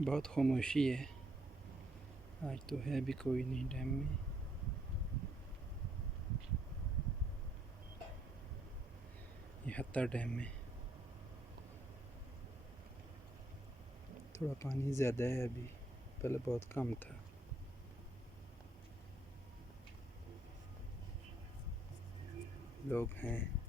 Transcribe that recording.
बहुत खामोशी है। आज तो है भी कोई नहीं डैम में। ये हत्ता डैम में थोड़ा पानी ज़्यादा है अभी, पहले बहुत कम था। लोग हैं।